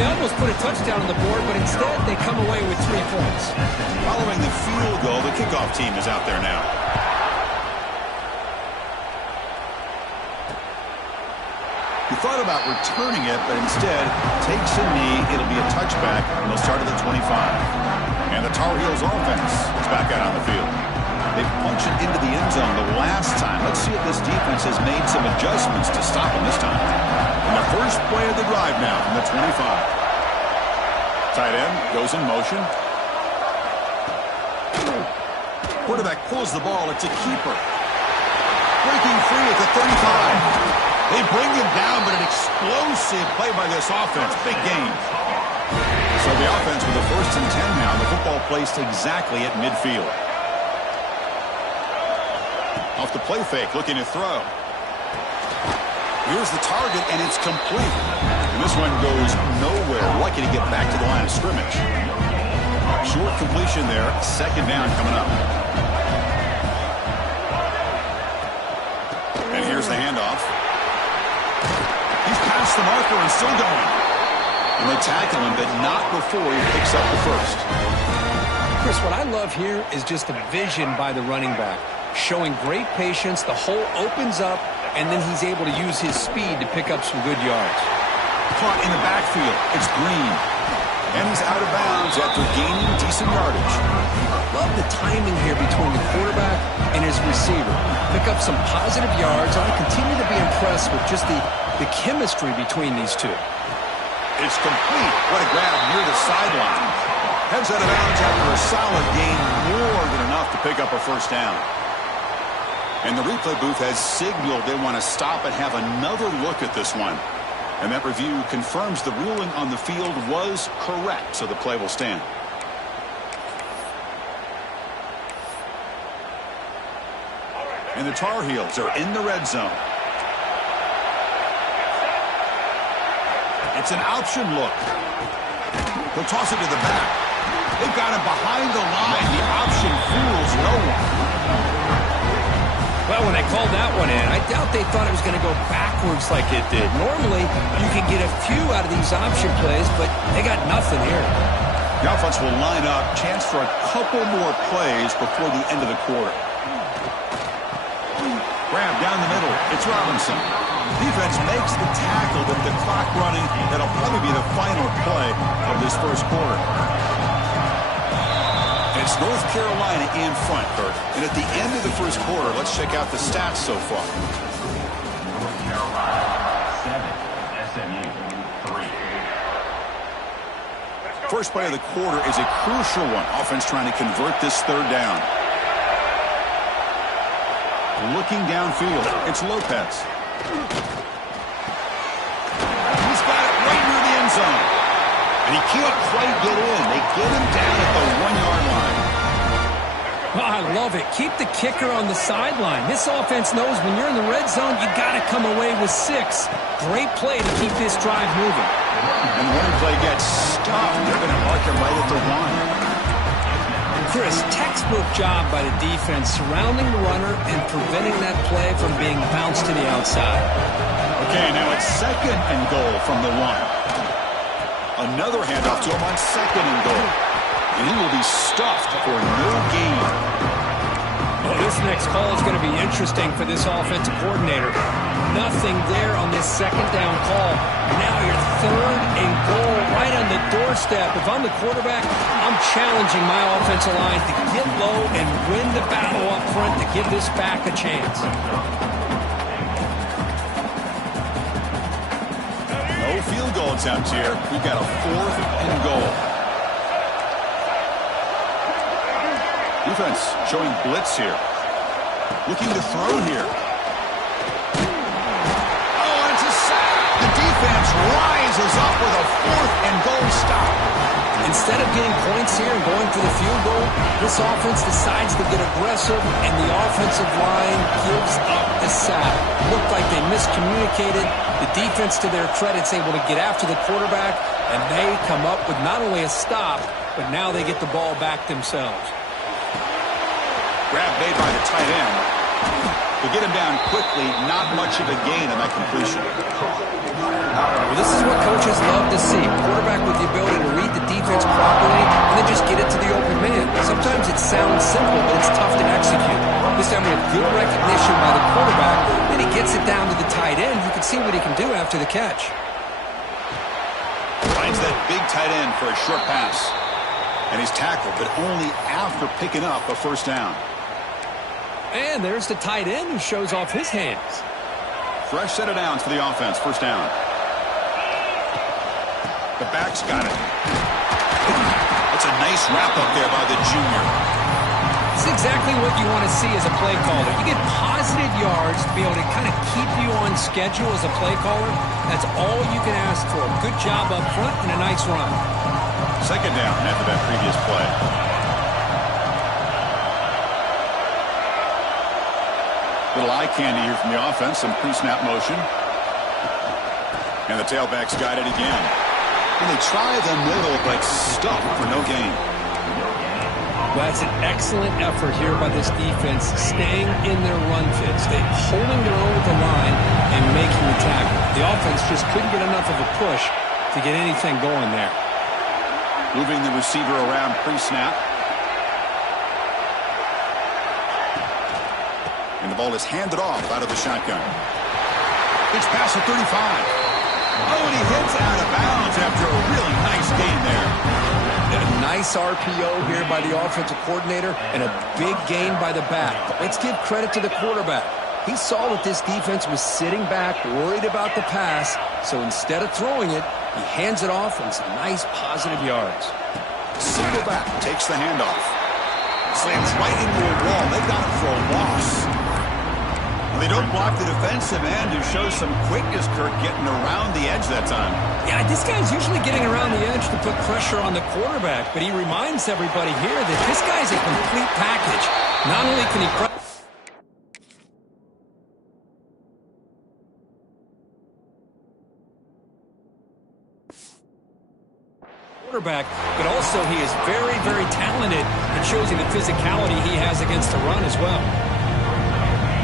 they almost put a touchdown on the board, but instead they come away with 3 points. Following the field goal, the kickoff team is out there now. He thought about returning it, but instead takes a knee. It'll be a touchback, and they'll start at the 25. And the Tar Heels offense is back out on the field. They punched it into the end zone the last time. Let's see if this defense has made some adjustments to stop them this time. And the first play of the drive now from the 25. Tight end goes in motion. Quarterback pulls the ball. It's a keeper. Breaking free at the 35. They bring him down, but an explosive play by this offense. Big gain. So the offense with a 1st and 10 now. The football placed exactly at midfield. Off the play fake, looking to throw. Here's the target, and it's complete. And this one goes nowhere. Lucky to get back to the line of scrimmage. Short completion there. 2nd down coming up. And here's the handoff. He's past the marker and still going. And they tackle him, but not before he picks up the 1st. Chris, what I love here is just the vision by the running back. Showing great patience, the hole opens up, and then he's able to use his speed to pick up some good yards. Caught in the backfield. It's Green. And he's out of bounds after gaining decent yardage. Love the timing here between the quarterback and his receiver. Pick up some positive yards. I continue to be impressed with just the chemistry between these two. It's complete. What a grab near the sideline. Heads out of bounds after a solid gain, more than enough to pick up a 1st down. And the replay booth has signaled they want to stop and have another look at this one. And that review confirms the ruling on the field was correct, so the play will stand. And the Tar Heels are in the red zone. It's an option look. He'll toss it to the back. They've got him behind the line. The option fools no one. Well, when they called that one in, I doubt they thought it was going to go backwards like it did. Normally, you can get a few out of these option plays, but they got nothing here. The offense will line up. Chance for a couple more plays before the end of the quarter. Grab down the middle. It's Robinson. Defense makes the tackle with the clock running. That'll probably be the final play of this 1st quarter. It's North Carolina in front, Kurt. And at the end of the 1st quarter, let's check out the stats so far. North Carolina 7, SMU 3. First play of the quarter is a crucial one. Offense trying to convert this 3rd down. Looking downfield, it's Lopez. He's got it right near the end zone. And he can't quite get in. They get him down at the 1-yard line. Oh, I love it. Keep the kicker on the sideline. This offense knows when you're in the red zone, you got to come away with 6. Great play to keep this drive moving. And when the play gets stopped, they're going to mark him right at the 1. Chris, textbook job by the defense surrounding the runner and preventing that play from being bounced to the outside. Okay, now it's 2nd and goal from the 1. Another handoff to him on 2nd and goal. And he will be stuffed for no gain. Well, this next call is going to be interesting for this offensive coordinator. Nothing there on this 2nd down call. Now you're 3rd and goal right on the doorstep. If I'm the quarterback, I'm challenging my offensive line to get low and win the battle up front to give this back a chance. No field goal attempt here. We've got a 4th and goal. Defense showing blitz here. Looking to throw here. Oh, it's a sack. The defense rises up with a 4th and goal stop. Instead of getting points here and going for the field goal, this offense decides to get aggressive, and the offensive line gives up the sack. Looked like they miscommunicated. The defense, to their credit, is able to get after the quarterback, and they come up with not only a stop, but now they get the ball back themselves. Grab made by the tight end. To get him down quickly, not much of a gain on that completion. Well, this is what coaches coaches love to see. A quarterback with the ability to read the defense properly and then just get it to the open man. Sometimes it sounds simple, but it's tough to execute. This time we have good recognition by the quarterback. Then he gets it down to the tight end. You can see what he can do after the catch. Finds that big tight end for a short pass. And he's tackled, but only after picking up a first down. And there's the tight end who shows off his hands. Fresh set of downs for the offense. First down. The back's got it. That's a nice wrap up there by the junior. It's exactly what you want to see as a play caller. You get positive yards to be able to kind of keep you on schedule as a play caller. That's all you can ask for. Good job up front and a nice run. Second down after that previous play. Little eye candy here from the offense. Some pre-snap motion. And the tailback's got it again. And they try the middle, but stuck for no gain. That's an excellent effort here by this defense, staying in their run fits. They're holding their own with the line and making the tackle. The offense just couldn't get enough of a push to get anything going there. Moving the receiver around pre-snap. And the ball is handed off out of the shotgun. Pitch pass at 35. Oh, and he hits out of bounds after a really nice gain there. A nice RPO here by the offensive coordinator and a big gain by the back. Let's give credit to the quarterback. He saw that this defense was sitting back, worried about the pass, so instead of throwing it, he hands it off and some nice positive yards. Single back takes the handoff. Slams right into a wall. They got it for a loss. They don't block the defensive end, who shows some quickness, Kirk, getting around the edge that time. Yeah, this guy's usually getting around the edge to put pressure on the quarterback, but he reminds everybody here that this guy's a complete package. Not only can he quarterback, but also he is very, very talented. It shows you the physicality he has against the run as well.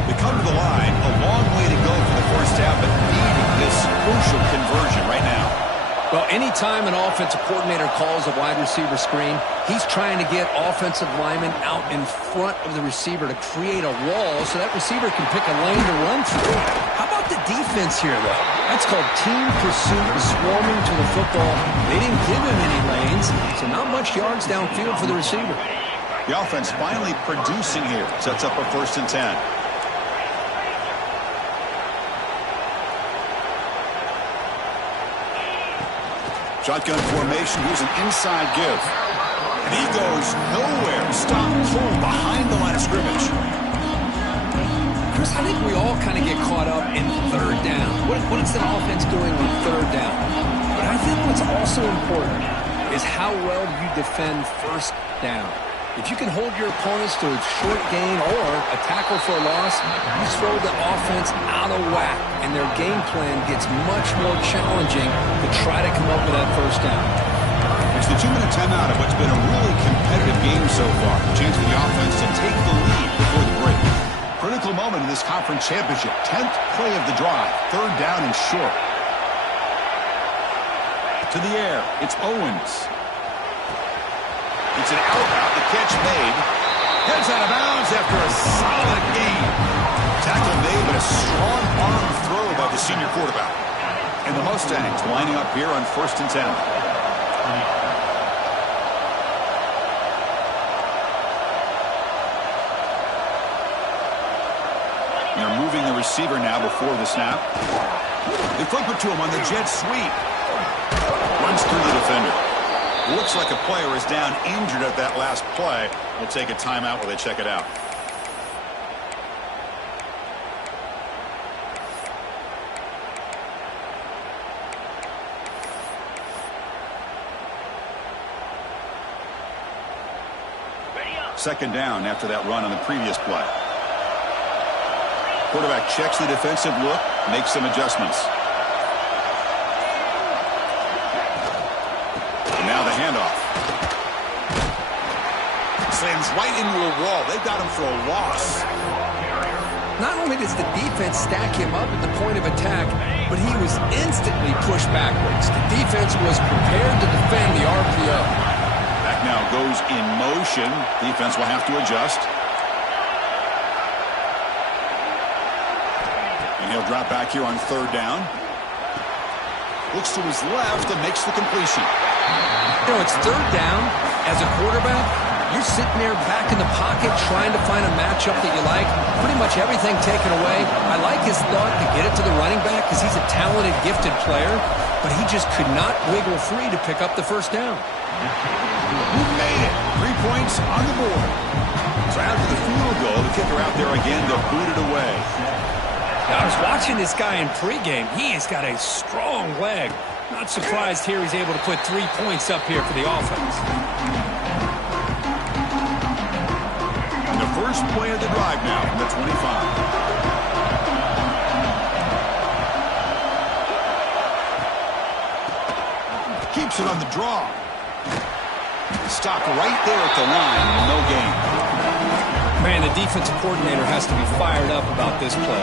They come to the line, a long way to go for the first half, but needing this crucial conversion right now. Well, anytime an offensive coordinator calls a wide receiver screen, he's trying to get offensive linemen out in front of the receiver to create a wall so that receiver can pick a lane to run through. How about the defense here, though? That's called team pursuit, swarming to the football. They didn't give him any lanes, so not much yards downfield for the receiver. The offense finally producing here. Sets up a 1st and 10. Shotgun formation. Here's an inside give. And he goes nowhere. Stop full behind the line of scrimmage. Chris, I think we all kind of get caught up in third down. What is an offense doing on third down? But I think what's also important is how well you defend first down. If you can hold your opponents to a short gain or a tackle for a loss, you throw the offense out of whack, and their game plan gets much more challenging to try to come up with that first down. It's the 2-minute timeout of what's been a really competitive game so far. A chance for the offense to take the lead before the break. Critical moment in this conference championship. 10th play of the drive. Third down and short. To the air. It's Owens. It's an out. The catch made. Heads out of bounds after a solid gain. Tackle made, but a strong arm throw by the senior quarterback. And the Mustangs lining up here on 1st and 10. They're moving the receiver now before the snap. They flip it to him on the jet sweep. Runs through the defender. Looks like a player is down injured at that last play. We'll take a timeout while they check it out. Second down after that run on the previous play. Quarterback checks the defensive look, makes some adjustments. And now the handoff. Slams right into a wall. They got him for a loss. Not only does the defense stack him up at the point of attack, but he was instantly pushed backwards. The defense was prepared to defend the RPO. Back now goes in motion. Defense will have to adjust. And he'll drop back here on third down. Looks to his left and makes the completion. You know, it's third down. As a quarterback, you're sitting there back in the pocket trying to find a matchup that you like. Pretty much everything taken away. I like his thought to get it to the running back because he's a talented, gifted player, but he just could not wiggle free to pick up the first down. He made it. 3 points on the board. So after the field goal, the kicker out there again to boot it away. Now, I was watching this guy in pregame. He has got a strong leg. Not surprised here he's able to put 3 points up here for the offense. And the first play of the drive now from the 25. Keeps it on the draw. Stopped right there at the line. No gain. Man, the defensive coordinator has to be fired up about this play.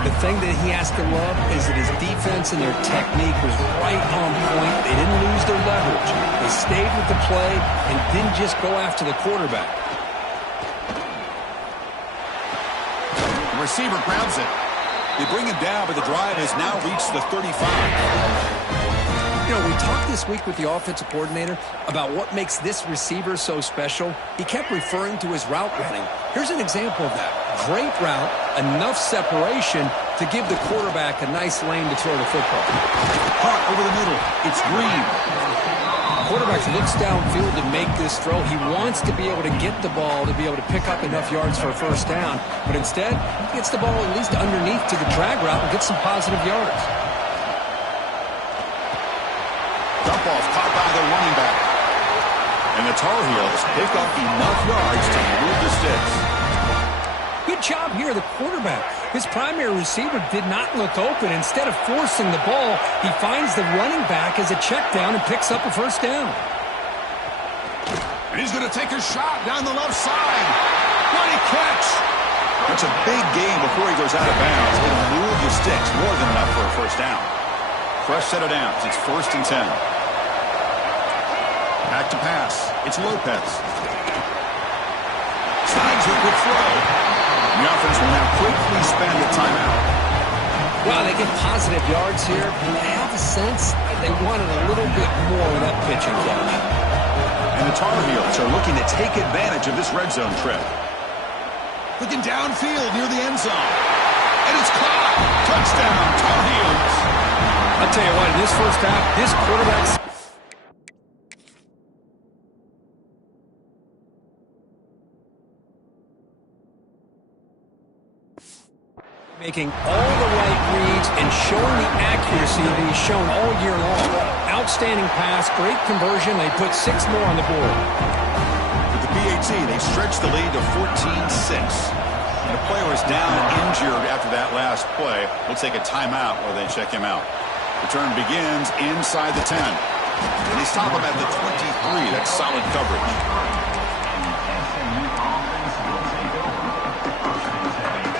The thing that he has to love is that his defense and their technique was right on point. They didn't lose their leverage. They stayed with the play and didn't just go after the quarterback. The receiver grabs it. They bring him down, but the drive has now reached the 35. You know, we talked this week with the offensive coordinator about what makes this receiver so special. He kept referring to his route running. Here's an example of that. Great route, enough separation to give the quarterback a nice lane to throw the football. Hot over the middle. It's Green. Quarterback looks downfield to make this throw. He wants to be able to get the ball to be able to pick up enough yards for a first down. But instead, he gets the ball at least underneath to the drag route and gets some positive yards. Dump off caught by the running back. And the Tar Heels pick up enough yards to move the sticks. Good job here, the quarterback. His primary receiver did not look open. Instead of forcing the ball, he finds the running back as a check down and picks up a first down. And he's going to take a shot down the left side. What a catch. That's a big gain before he goes out of bounds. It'll move the sticks more than enough for a first down. Fresh set of downs. It's 1st and 10. Back to pass. It's Lopez. Slides with the throw. The offense will now quickly spend a timeout. Well, they get positive yards here. I have a sense that they wanted a little bit more of that pitching catch. And the Tar Heels are looking to take advantage of this red zone trip. Looking downfield near the end zone. And it's caught. Touchdown, Tar Heels. I'll tell you what, in this first half, this quarterback's making all the right reads and showing the accuracy that he's shown all year long. Outstanding pass, great conversion. They put 6 more on the board. With the PAT, they stretch the lead to 14-6. And the player is down injured after that last play. We'll take a timeout while they check him out. Return begins inside the 10. And they stop him at the 23. That's solid coverage.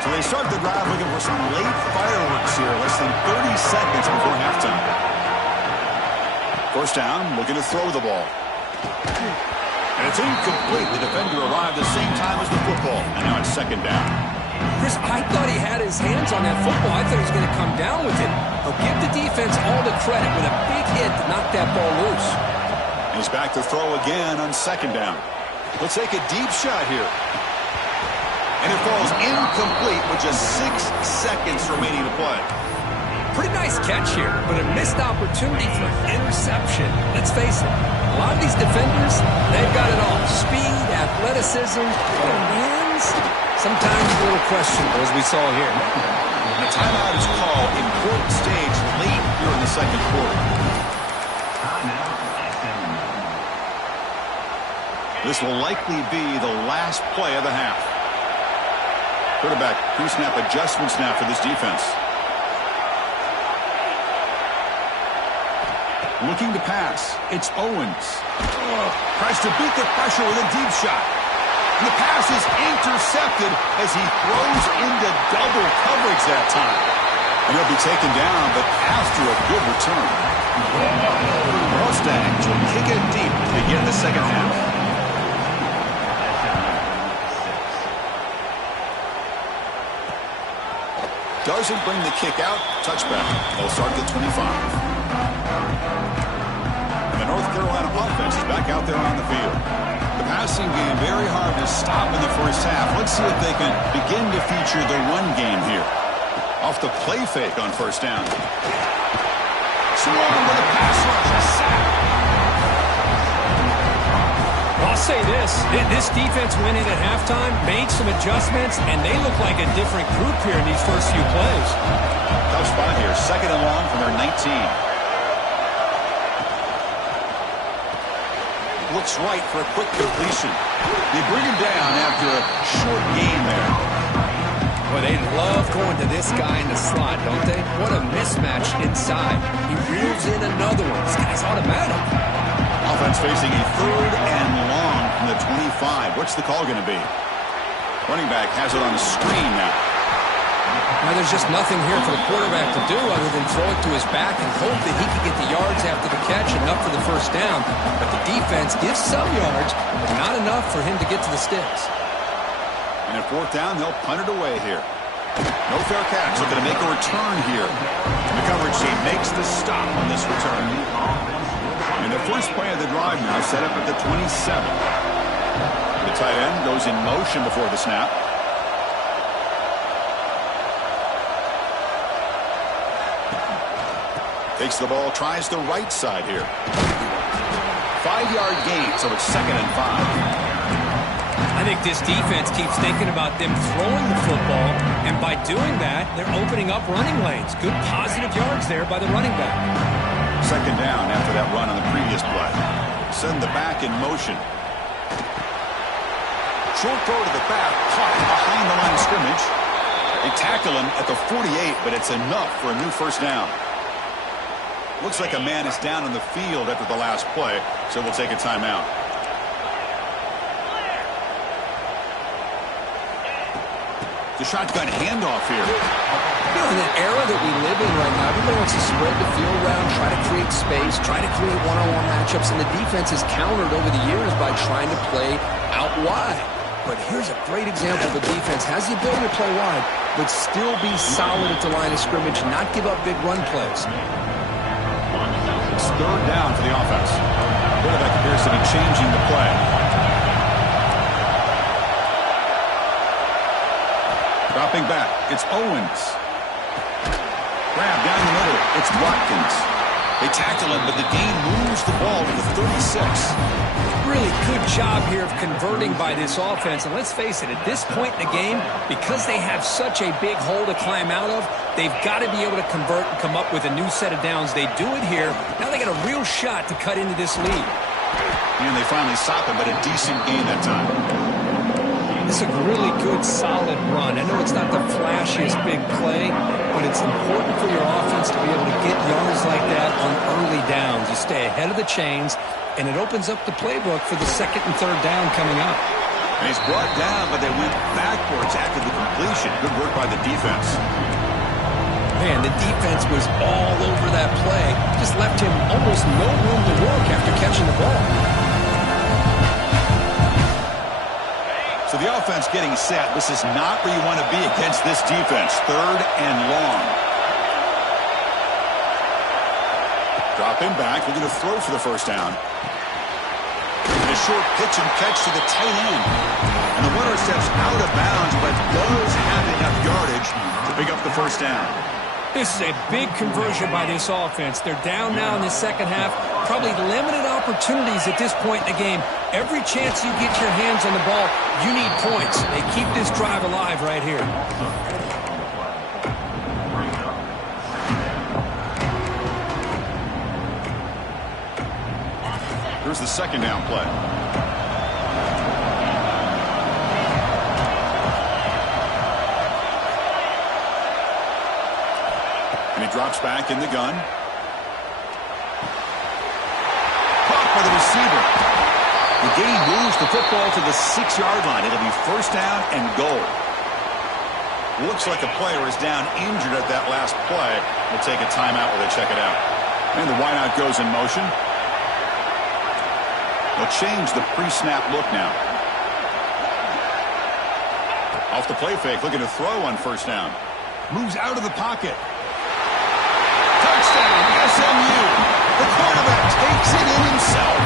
So they start the drive looking for some late fireworks here. Less than 30 seconds before halftime. First down, looking to throw the ball. And it's incomplete. The defender arrived the same time as the football. And now it's 2nd down. Chris, I thought he had his hands on that football. I thought he was going to come down with it. But give the defense all the credit with a big hit to knock that ball loose. He's back to throw again on 2nd down. Let's take a deep shot here. And it falls incomplete with just 6 seconds remaining to play. Pretty nice catch here, but a missed opportunity for an interception. Let's face it, a lot of these defenders, they've got it all. Speed, athleticism, but hands, sometimes a little questionable, as we saw here. The timeout is called. Important stage late here in the 2nd quarter. This will likely be the last play of the half. Quarterback pre-snap adjustments now for this defense. Looking to pass. It's Owens. Tries to beat the pressure with a deep shot. And the pass is intercepted as he throws into double coverage that time. And he'll be taken down, but after a good return. Mustangs will kick it deep to begin the second half. Doesn't bring the kick out. Touchback. They'll start at the 25. And the North Carolina offense is back out there on the field. The passing game very hard to stop in the first half. Let's see if they can begin to feature the run game here. Off the play fake on first down. So over with a pass rush. A sack. I'll say this defense went in at halftime, made some adjustments, and they look like a different group here in these first few plays. Tough spot here, 2nd and long from their 19. Looks right for a quick completion. They bring him down after a short gain there. Boy, they love going to this guy in the slot, don't they? What a mismatch inside. He reels in another one. This guy's automatic. Offense facing a 3rd and long from the 25. What's the call going to be? Running back has it on the screen now. Now there's just nothing here for the quarterback to do other than throw it to his back and hope that he can get the yards after the catch and up for the first down. But the defense gives some yards, but not enough for him to get to the sticks. And at 4th down, they'll punt it away here. No fair catch. Looking to make a return here. And the coverage team makes the stop on this return. And the first play of the drive now set up at the 27. The tight end goes in motion before the snap. Takes the ball, tries the right side here. 5-yard gain, so it's 2nd and 5. I think this defense keeps thinking about them throwing the football, and by doing that, they're opening up running lanes. Good positive yards there by the running back. 2nd down after that run on the previous play. Send the back in motion. Short throw to the back, caught behind the line of scrimmage. They tackle him at the 48, but it's enough for a new first down. Looks like a man is down on the field after the last play, so we'll take a timeout. The shotgun handoff here. You know, in the era that we live in right now, everybody wants to spread the field around, try to create space, try to create one-on-one matchups, and the defense has countered over the years by trying to play out wide. But here's a great example. The defense has the ability to play wide, but still be solid at the line of scrimmage, not give up big run plays. It's 3rd down for the offense. Quarterback appears to be changing the play. Dropping back, it's Owens. Grab down the middle, it's Watkins. They tackle him, but the gain moves the ball to the 36. Really good job here of converting by this offense. And let's face it, at this point in the game, because they have such a big hole to climb out of, they've got to be able to convert and come up with a new set of downs. They do it here. Now they got a real shot to cut into this lead. And they finally stop him, but a decent gain that time. It's a really good, solid run. I know it's not the flashiest big play, but it's important for your offense to be able to get yards like that on early downs. You stay ahead of the chains, and it opens up the playbook for the 2nd and 3rd down coming up. And he's brought down, but they went backwards after the completion. Good work by the defense. Man, the defense was all over that play. Just left him almost no room to work after catching the ball. So the offense getting set. This is not where you want to be against this defense. 3rd and long. Drop him back. We're going to throw for the first down. And a short pitch and catch to the tight end. And the runner steps out of bounds, but does have enough yardage to pick up the first down. This is a big conversion by this offense. They're down now in the second half. Probably limited opportunities at this point in the game. Every chance you get your hands on the ball, you need points. They keep this drive alive right here. Here's the 2nd down play. And he drops back in the gun. Caught by the receiver. The game moves the football to the 6-yard line. It'll be first down and goal. Looks like a player is down injured at that last play. We'll take a timeout while they check it out. And the wideout goes in motion. They'll change the pre-snap look now. Off the play fake, looking to throw on first down. Moves out of the pocket. Touchdown, SMU. The quarterback takes it in himself.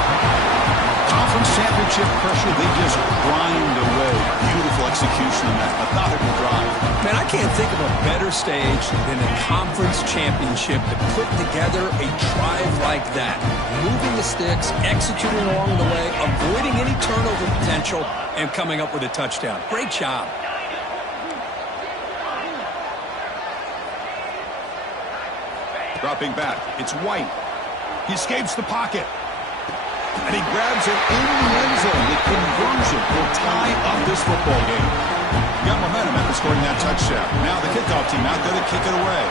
Conference championship pressure, they just grind away. Beautiful execution on that methodical drive. Man, I can't think of a better stage than a conference championship to put together a drive like that. Moving the sticks, executing along the way, avoiding any turnover potential, and coming up with a touchdown. Great job. Dropping back, it's White. He escapes the pocket. And he grabs it in the end zone. The conversion will tie up this football game. Got momentum after scoring that touchdown. Now the kickoff team out there to kick it away.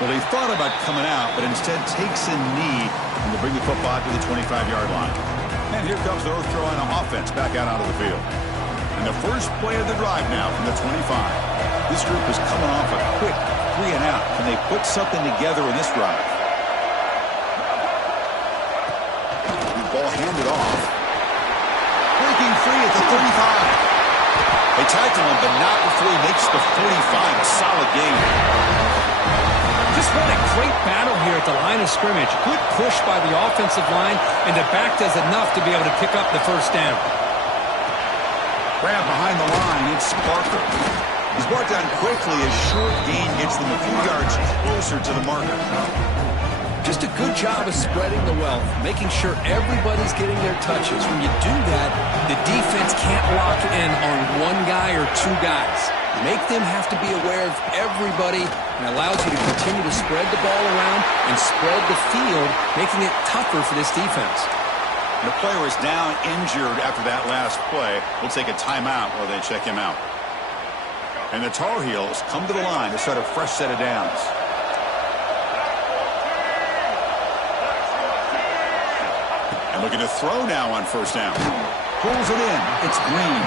Well, they thought about coming out, but instead takes a knee and will bring the football to the 25-yard line. And here comes the North Carolina offense back out onto the field. And the first play of the drive now from the 25. This group is coming off a quick 3-and-out. Can they put something together in this drive? The ball handed off. Breaking free at the 35. They tackle him, but not before he makes the 45. A solid game. Just what a great battle here at the line of scrimmage. Good push by the offensive line, and the back does enough to be able to pick up the first down. Grab behind the line, it's Parker. He's brought down quickly as short gain gets them a few yards closer to the marker. Just a good job of spreading the wealth, making sure everybody's getting their touches. When you do that, the defense can't lock in on one guy or two guys. Make them have to be aware of everybody, and allows you to continue to spread the ball around and spread the field, making it tougher for this defense. The player is down injured after that last play. We'll take a timeout while they check him out. And the Tar Heels come to the line to start a fresh set of downs. And looking to throw now on first down. Pulls it in. It's Green.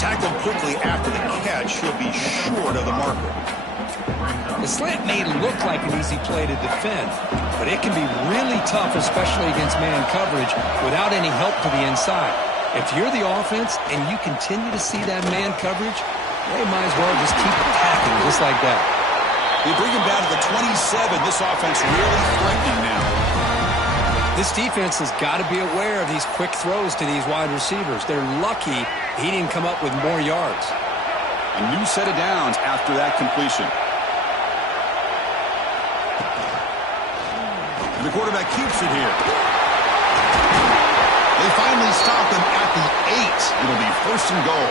Tackled quickly after the catch. He'll be short of the marker. The slant may look like an easy play to defend, but it can be really tough, especially against man coverage, without any help to the inside. If you're the offense and you continue to see that man coverage, they might as well just keep attacking just like that. They bring him down to the 27. This offense really threatening now. This defense has got to be aware of these quick throws to these wide receivers. They're lucky he didn't come up with more yards. A new set of downs after that completion. And the quarterback keeps it here. They finally stop him at the 8. It'll be first and goal.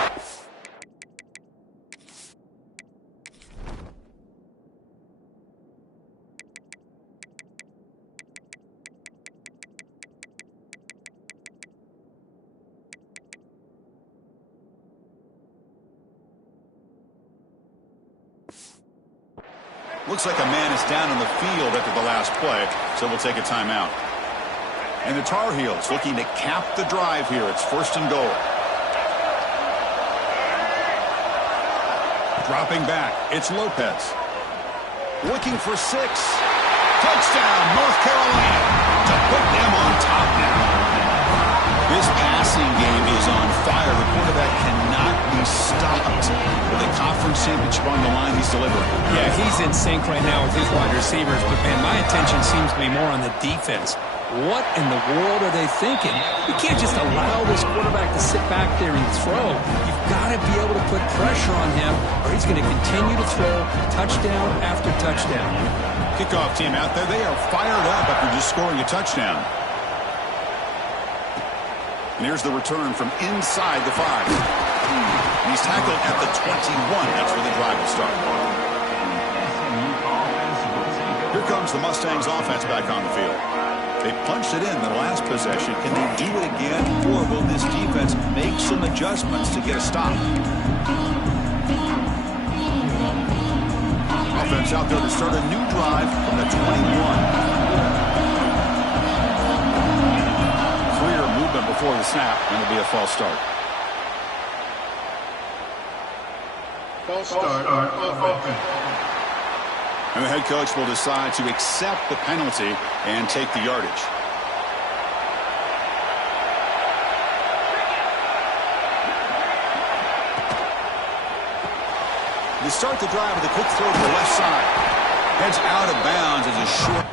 Looks like a man is down on the field after the last play, so we'll take a timeout. And the Tar Heels looking to cap the drive here. It's first and goal. Dropping back, it's Lopez. Looking for 6. Touchdown, North Carolina, to put them on top now. This passing game is on fire. The quarterback cannot be stopped. With the conference championship on the line, he's delivering. Yeah, he's in sync right now with his wide receivers, but, man, my attention seems to be more on the defense. What in the world are they thinking? You can't just allow this quarterback to sit back there and throw. You've got to be able to put pressure on him, or he's going to continue to throw touchdown after touchdown. Kickoff team out there, they are fired up after just scoring a touchdown. And here's the return from inside the 5. And he's tackled at the 21. That's where the drive will start. Here comes the Mustangs offense back on the field. They punched it in the last possession. Can they do it again, or will this defense make some adjustments to get a stop? offense out there to start a new drive from the 21. Clear movement before the snap, and it'll be a false start. False start offense. And the head coach will decide to accept the penalty and take the yardage. They start the drive with a quick throw to the left side. Heads out of bounds as a short.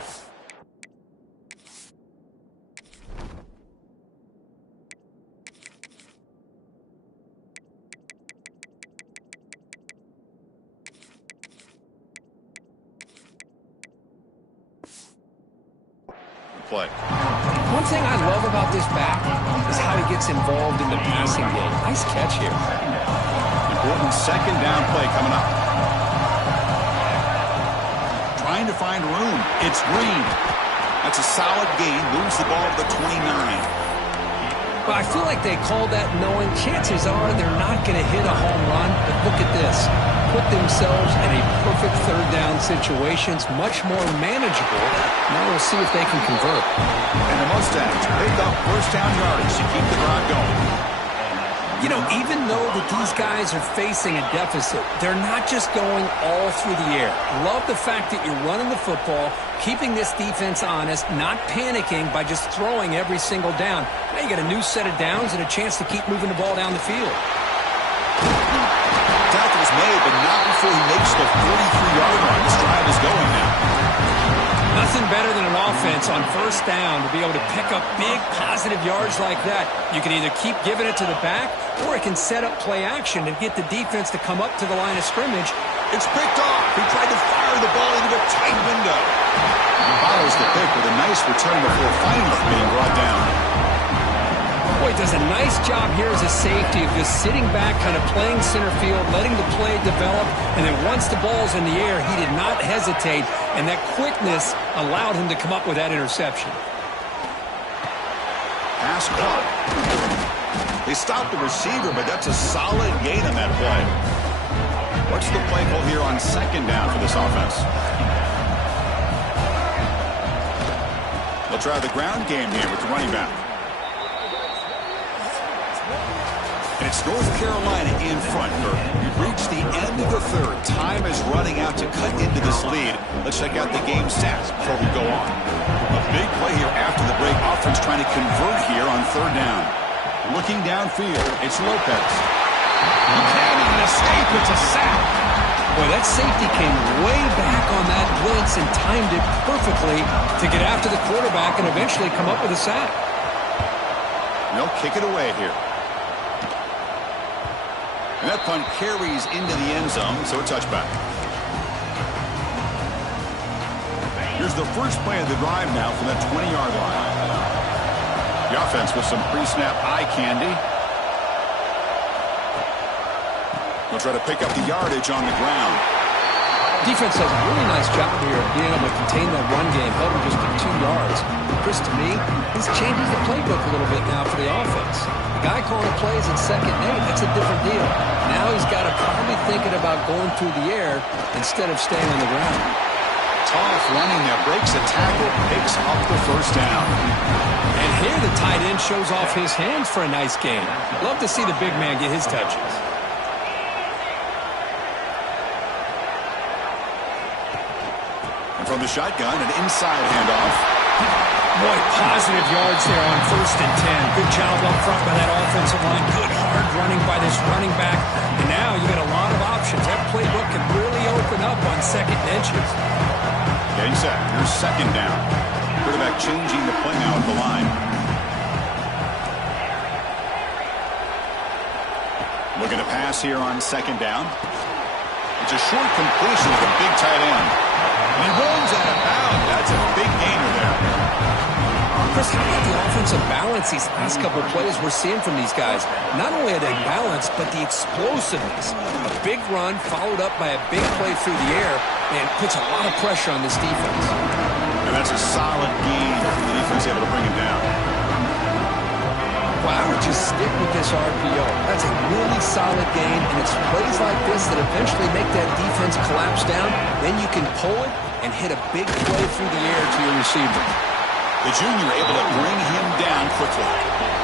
Play. One thing I love about this back is how he gets involved in the passing game. Nice catch here. Important second down play coming up. Trying to find room. It's Green. That's a solid gain. Moves the ball to the 29. But I feel like they called that knowing chances are they're not going to hit a home run. But look at this. Put themselves in a perfect third down situation. It's much more manageable. Now we'll see if they can convert. And the Mustangs pick up first down yardage to keep the drive going. You know, even though that these guys are facing a deficit, they're not just going all through the air. Love the fact that you're running the football, keeping this defense honest, not panicking by just throwing every single down. Now you got a new set of downs and a chance to keep moving the ball down the field. Tackle's made, but not before he makes the 43-yard line. This drive is going now. Nothing better than an offense on first down to be able to pick up big positive yards like that. You can either keep giving it to the back, or it can set up play action and get the defense to come up to the line of scrimmage. It's picked off. He tried to fire the ball into a tight window. He follows the pick with a nice return before finally being brought down. Boy, does a nice job here as a safety of just sitting back, kind of playing center field, letting the play develop, and then once the ball's in the air, he did not hesitate, and that quickness allowed him to come up with that interception. Pass caught. They stopped the receiver, but that's a solid gain on that play. What's the play call here on second down for this offense? They'll try the ground game here with the running back. And it's North Carolina in front. We've reached the end of the third. Time is running out to cut into this lead. Let's check out the game stats before we go on. A big play here after the break. Offense trying to convert here on third down. Looking downfield, it's Lopez. He cannot escape. It's a sack. Boy, that safety came way back on that blitz and timed it perfectly to get after the quarterback and eventually come up with a sack. They'll kick it away here. And that punt carries into the end zone, so a touchback. Here's the first play of the drive now from that 20-yard line. The offense with some pre-snap eye candy. They'll try to pick up the yardage on the ground. Defense does a really nice job here of being able to contain that run game, held him just to 2 yards. Chris, to me, this changes the playbook a little bit now for the offense. The guy calling the plays at 2nd and 8, that's a different deal. Now he's got to probably thinking about going through the air instead of staying on the ground. Tough running there, breaks a tackle, picks up the first down. And here the tight end shows off his hands for a nice game. Love to see the big man get his touches. And from the shotgun, an inside handoff. Boy, positive yards there on 1st and 10. Good job up front by that offensive line. Good hard running by this running back. And now you got a lot of options. That playbook can really open up on 2nd and inches. Getting set. Here's 2nd down. Quarterback changing the play now at the line. Looking to pass here on 2nd down. It's a short completion with a big tight end. And he runs out of bounds. That's a big gainer there. Chris, how about the offensive balance these last couple of plays we're seeing from these guys? Not only are they balanced, but the explosiveness. A big run followed up by a big play through the air and puts a lot of pressure on this defense. And that's a solid gain for the defense able to bring him down. Well, I would just stick with this RPO. That's a really solid game, and it's plays like this that eventually make that defense collapse down. Then you can pull it and hit a big play through the air to your receiver. The junior able to bring him down quickly.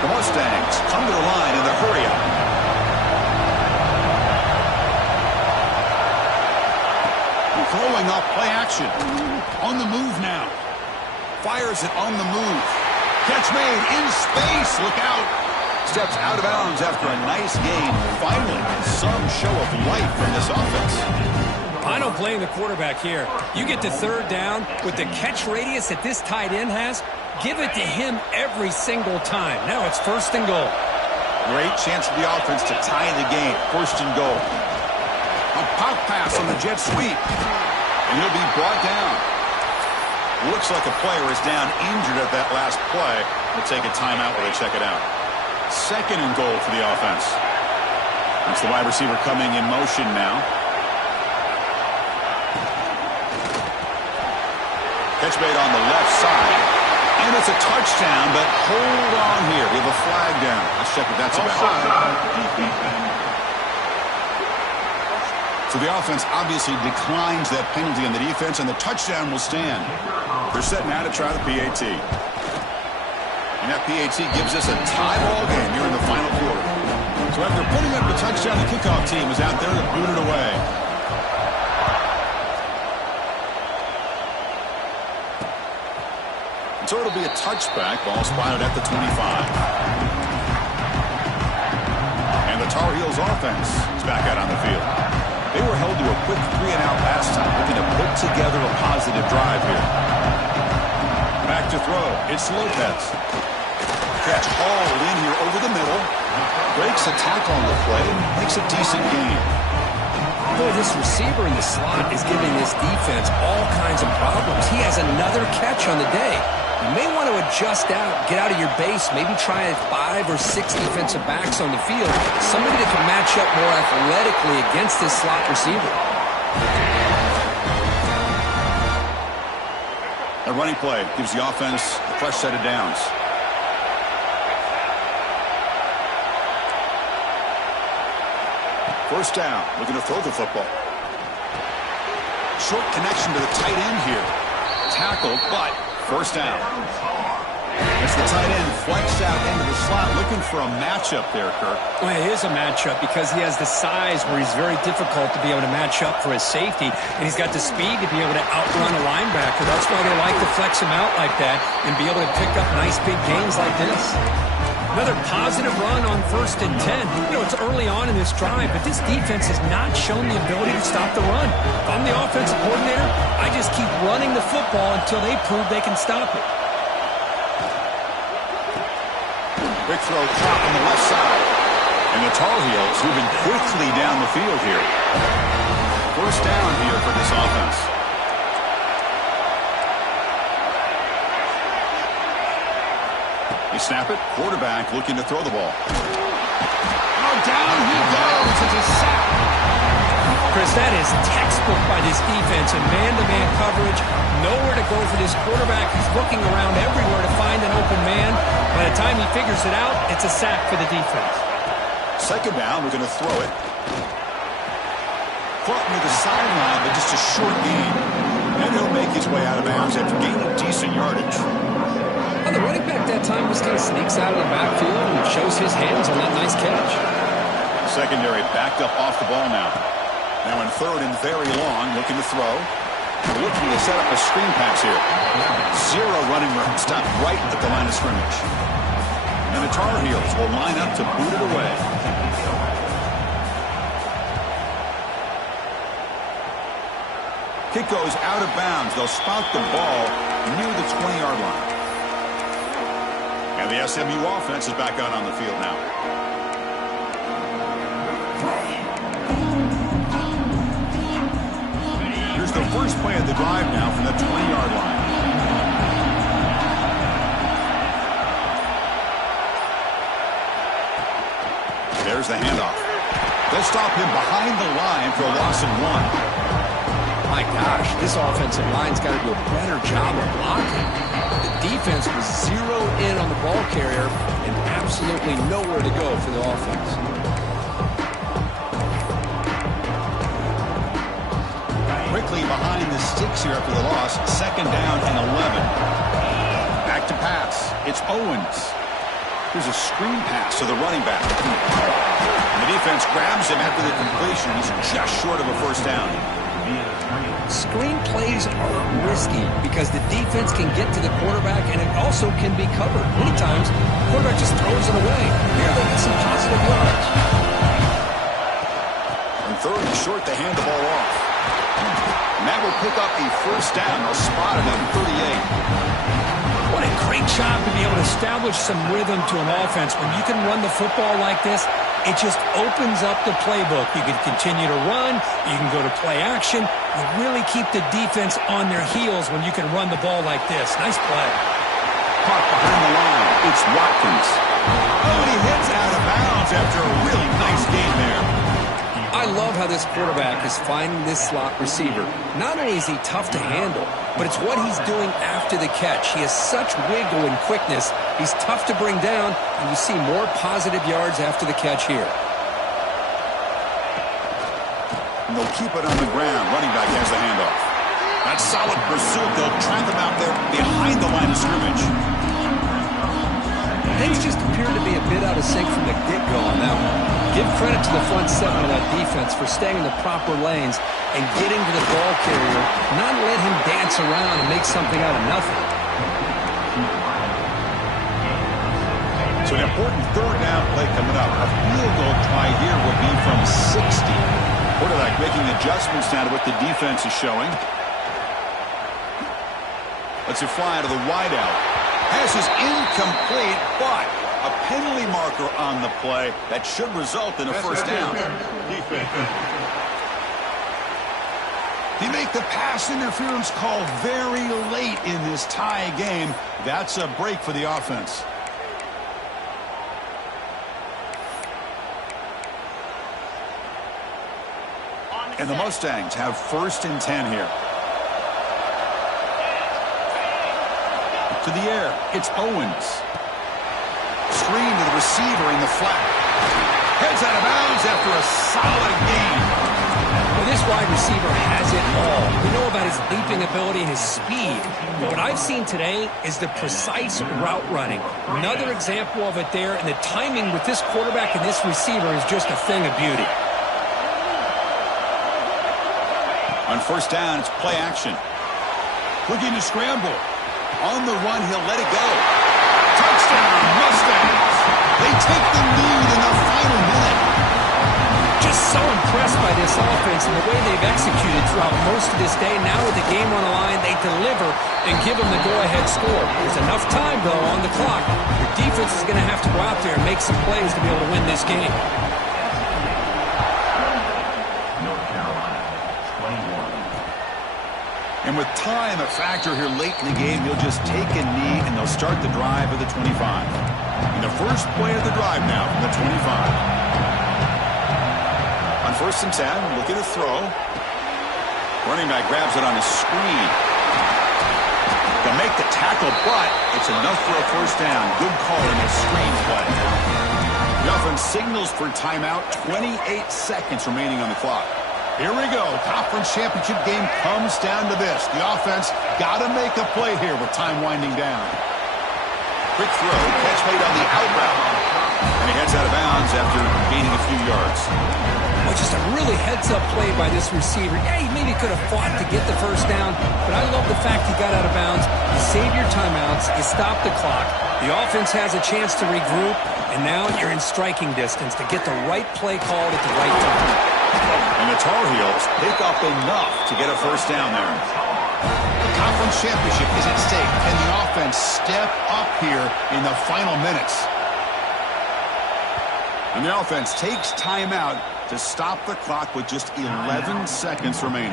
The Mustangs come to the line in the hurry-up. Throwing off play action. On the move now. Fires it on the move. Catch made in space. Look out. Steps out of bounds after a nice gain. Finally, some show of life from this offense. I don't blame the quarterback here. You get to third down with the catch radius that this tight end has. Give it to him every single time. Now it's first and goal. Great chance for the offense to tie the game. First and goal. A pop pass on the jet sweep. And he'll be brought down. Looks like a player is down injured at that last play. We'll take a timeout while they check it out. Second and goal for the offense. That's the wide receiver coming in motion now. Catch made on the left side. And it's a touchdown, but hold on here. We have a flag down. Let's check what that's about. So the offense obviously declines that penalty on the defense, and the touchdown will stand. They're setting out to try the PAT. And that PAT gives us a tie ball game here in the final quarter. So after putting up the touchdown, the kickoff team is out there to boot it away. So it'll be a touchback. Ball spotted at the 25. And the Tar Heels offense is back out on the field. They were held to a quick 3-and-out last time, looking to put together a positive drive here. Back to throw. It's Lopez. Catch hauled in here over the middle. Breaks a tackle on the play. Makes a decent gain. Boy, this receiver in the slot is giving this defense all kinds of problems. He has another catch on the day. You may want to adjust out, get out of your base, maybe try 5 or 6 defensive backs on the field. Somebody that can match up more athletically against this slot receiver. A running play gives the offense a fresh set of downs. First down, looking to throw the football. Short connection to the tight end here. Tackled, but first down. As the tight end flexed out into the slot, looking for a matchup there, Kirk. Well, it is a matchup because he has the size where he's very difficult to be able to match up for his safety, and he's got the speed to be able to outrun a linebacker. That's why they like to flex him out like that and be able to pick up nice big gains like this. Another positive run on 1st and 10. You know, it's early on in this drive, but this defense has not shown the ability to stop the run. If I'm the offensive coordinator, I just keep running the football until they prove they can stop it. Quick throw caught on the left side. And the Tar Heels moving quickly down the field here. First down here for this offense. They snap it. Quarterback looking to throw the ball. Oh, down he goes. It's a sack. Chris, that is textbook by this defense in man-to-man coverage. Nowhere to go for this quarterback. He's looking around everywhere to find an open man. By the time he figures it out, it's a sack for the defense. Second down, we're going to throw it. Caught near the sideline, but just a short gain. And he'll make his way out of bounds after gaining decent yardage. And the running back that time just kind of sneaks out of the backfield and shows his hands on that nice catch. Secondary backed up off the ball now. Now in third and very long, looking to throw. Looking to set up a screen pass here. Zero running room. Stopped right at the line of scrimmage. And the Tar Heels will line up to boot it away. Kick goes out of bounds. They'll spot the ball near the 20-yard line. And the SMU offense is back out on the field now. Here's the first play of the drive now from the 20-yard line. There's the handoff. They'll stop him behind the line for a loss of 1. My gosh, this offensive line's got to do a better job of blocking. The defense was zeroed in on the ball carrier and absolutely nowhere to go for the offense. Quickly behind the sticks here after the loss. 2nd down and 11. Back to pass. It's Owens. Here's a screen pass to the running back. And the defense grabs him after the completion. He's just short of a 1st down. Screen plays are risky because the defense can get to the quarterback and it also can be covered. Many times, the quarterback just throws it away. Here they get some positive yards. On 3rd and short, they hand the ball off. And that will pick up a 1st down. They'll spot it at 38. What a great job to be able to establish some rhythm to an offense. When you can run the football like this, it just opens up the playbook. You can continue to run. You can go to play action. You really keep the defense on their heels when you can run the ball like this. Nice play. Caught behind the line. It's Watkins. Oh, and he hits out of bounds after a really nice game there. I love how this quarterback is finding this slot receiver. Not only is he tough to handle, but it's what he's doing after the catch. He has such wiggle and quickness. He's tough to bring down, and you see more positive yards after the catch here. And they'll keep it on the ground. Running back has the handoff. That's solid pursuit. They'll trap him out there behind the line of scrimmage. Things just appear to be a bit out of sync from the get-go on that one. Give credit to the front 7 of that defense for staying in the proper lanes and getting to the ball carrier, not let him dance around and make something out of nothing. So an important 3rd down play coming up. A field goal try here will be from 60. Quarterback making adjustments now to what the defense is showing. Lets it fly to the wideout. Pass is incomplete, but a penalty marker on the play that should result in a 1st down. They make the pass interference call very late in this tie game. That's a break for the offense. And the Mustangs have 1st and 10 here. To the air, it's Owens. Screen to the receiver in the flat. Heads out of bounds after a solid game. Well, this wide receiver has it all. We know about his leaping ability and his speed. But what I've seen today is the precise route running. Another example of it there, and the timing with this quarterback and this receiver is just a thing of beauty. On 1st down, it's play action. Looking to scramble. On the run, he'll let it go. Touchdown, Mustangs. They take the lead in the final minute. Just so impressed by this offense and the way they've executed throughout most of this day. Now with the game on the line, they deliver and give them the go-ahead score. There's enough time, though, on the clock. The defense is going to have to go out there and make some plays to be able to win this game. And with time a factor here late in the game, he'll just take a knee and they'll start the drive at the 25. And the first play of the drive now from the 25. On 1st and 10, looking to throw. Running back grabs it on a screen. They'll make the tackle, but it's enough for a 1st down. Good call in the screen play. The offense signals for timeout. 28 seconds remaining on the clock. Here we go. Conference championship game comes down to this. The offense got to make a play here with time winding down. Quick throw. Catch made on the out route. And he heads out of bounds after gaining a few yards. Well, just a really heads-up play by this receiver. Yeah, he maybe could have fought to get the 1st down, but I love the fact he got out of bounds. You save your timeouts. You stop the clock. The offense has a chance to regroup, and now you're in striking distance to get the right play called at the right time. And the Tar Heels pick up enough to get a 1st down there. The conference championship is at stake. Can the offense step up here in the final minutes? And the offense takes timeout to stop the clock with just 11 seconds remaining.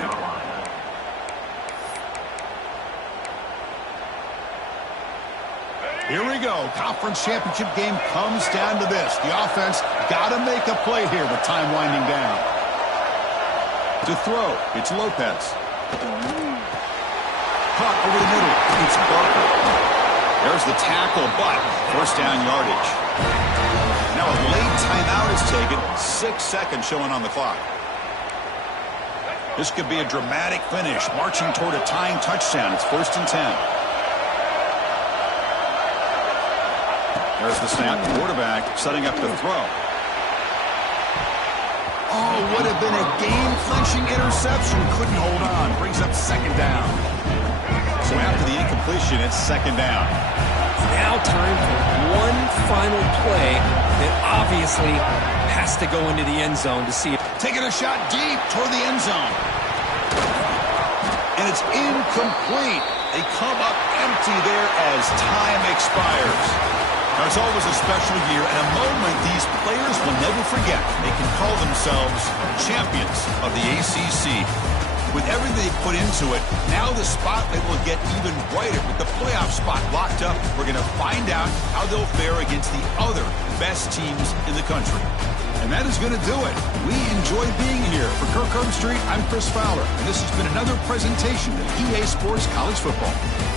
Here we go. Conference championship game comes down to this. The offense got to make a play here with time winding down. To throw, it's Lopez. Caught over the middle. It's Barker. There's the tackle, but first down yardage. Now a late timeout is taken. 6 seconds showing on the clock. This could be a dramatic finish, marching toward a tying touchdown. It's 1st and 10. There's the snap. Quarterback setting up the throw. Oh, would have been a game-clinching interception. Couldn't hold on. Brings up 2nd down. So after the incompletion, it's 2nd down. Now time for one final play that obviously has to go into the end zone to see it. Taking a shot deep toward the end zone. And it's incomplete. They come up empty there as time expires. Now, it's always a special year and a moment these players will never forget. They can call themselves champions of the ACC. With everything they put into it, now the spotlight will get even brighter. With the playoff spot locked up, we're going to find out how they'll fare against the other best teams in the country. And that is going to do it. We enjoy being here. For Kirk Street, I'm Chris Fowler, and this has been another presentation of EA Sports College Football.